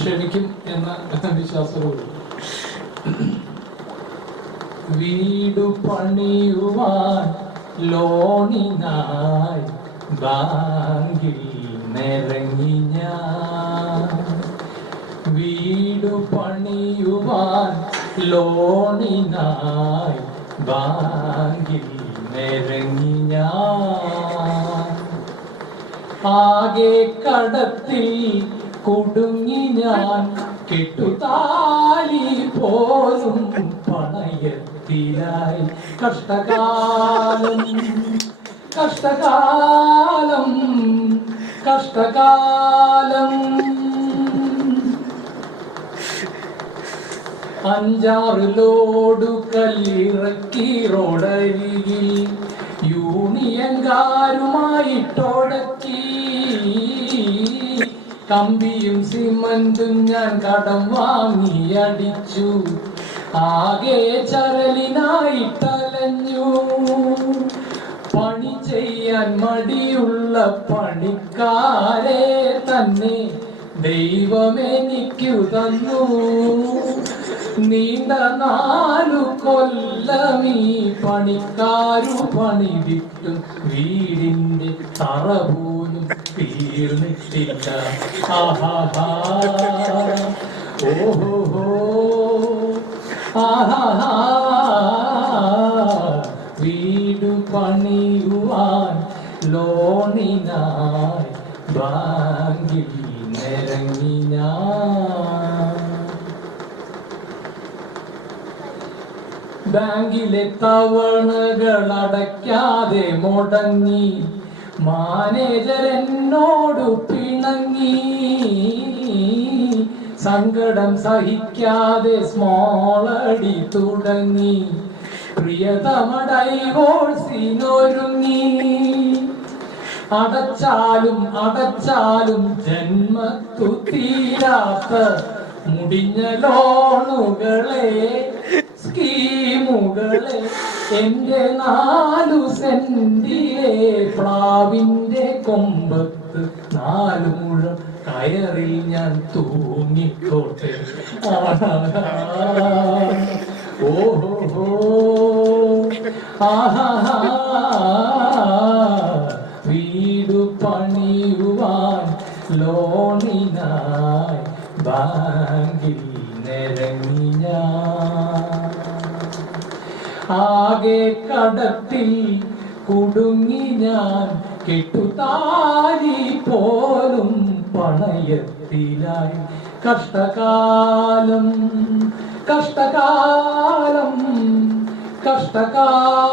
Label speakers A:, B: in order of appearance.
A: ക്ഷമിക്കും എന്ന വിശ്വാസത്തോട് വീടു പണിയുവാൻ ലോണിനായി ബാങ്കിൽ നിറങ്ങി ഞാൻ. വീടു പണിയുവാൻ ലോണിനായി ബാങ്കിൽ നിറങ്ങി ഞാൻ. ആകെ കടത്തിൽ കുടുങ്ങി ഞാൻ കെട്ടുതാലി പോലും പണയത്തിലായി. കഷ്ടകാലം കഷ്ടകാലം കഷ്ടകാലം. അഞ്ചാറ് ലോഡു കല്ലിറക്കി റോഡരികിൽ യൂണിയൻകാരുമായിട്ടോടക്കി കമ്പിയും സിമന്റും ഞാൻ കടം വാങ്ങി അടിച്ചു. ആകെ ചരലിനായി തലഞ്ഞു. പണി ചെയ്യാൻ മടിയുള്ള പണിക്കാരെ തന്നെ ദൈവമെനിക്കു തന്നു. നീണ്ട നാലു കൊല്ലമീ പണിക്കാരു പണി വിട്ടു വീടിന്റെ തറ പോലും തീർന്നിട്ടില്ല ഓഹോ ആഹാഹാ വീടു പണിയുവാൻ ലോണിനായി ബാങ്കിൽ നിരങ്ങി ഞാൻ ബാങ്കിലെ തവണകൾ അടയ്ക്കാതെ മുടങ്ങി മാനേജർ എന്നോട് പിണങ്ങി. സങ്കടം സഹിക്കാതെ സ്മോളടി തുടങ്ങി. പ്രിയതമ ഡൈവോഴ്സിനൊരുങ്ങി അടച്ചാലും അടച്ചാലും ജന്മത്തു തീരാത്ത മുടിഞ്ഞ ലോണുകളെ എന്റെ നാലു സെന്റിലെ പ്ലാവിന്റെ കൊമ്പത്ത് നാലു മുഴം കയറിൽ ഞാൻ തൂങ്ങിക്കോട്ടെ. ഓഹോ. ആഹാ. വീടു പണിയുവാൻ ലോണിനായി ബാങ്കിൽ ആകെ കടത്തിൽ കുടുങ്ങി ഞാൻ കെട്ടുതാലി പോലും പണയത്തിലായി. കഷ്ടകാലം കഷ്ടകാലം കഷ്ടകാലം.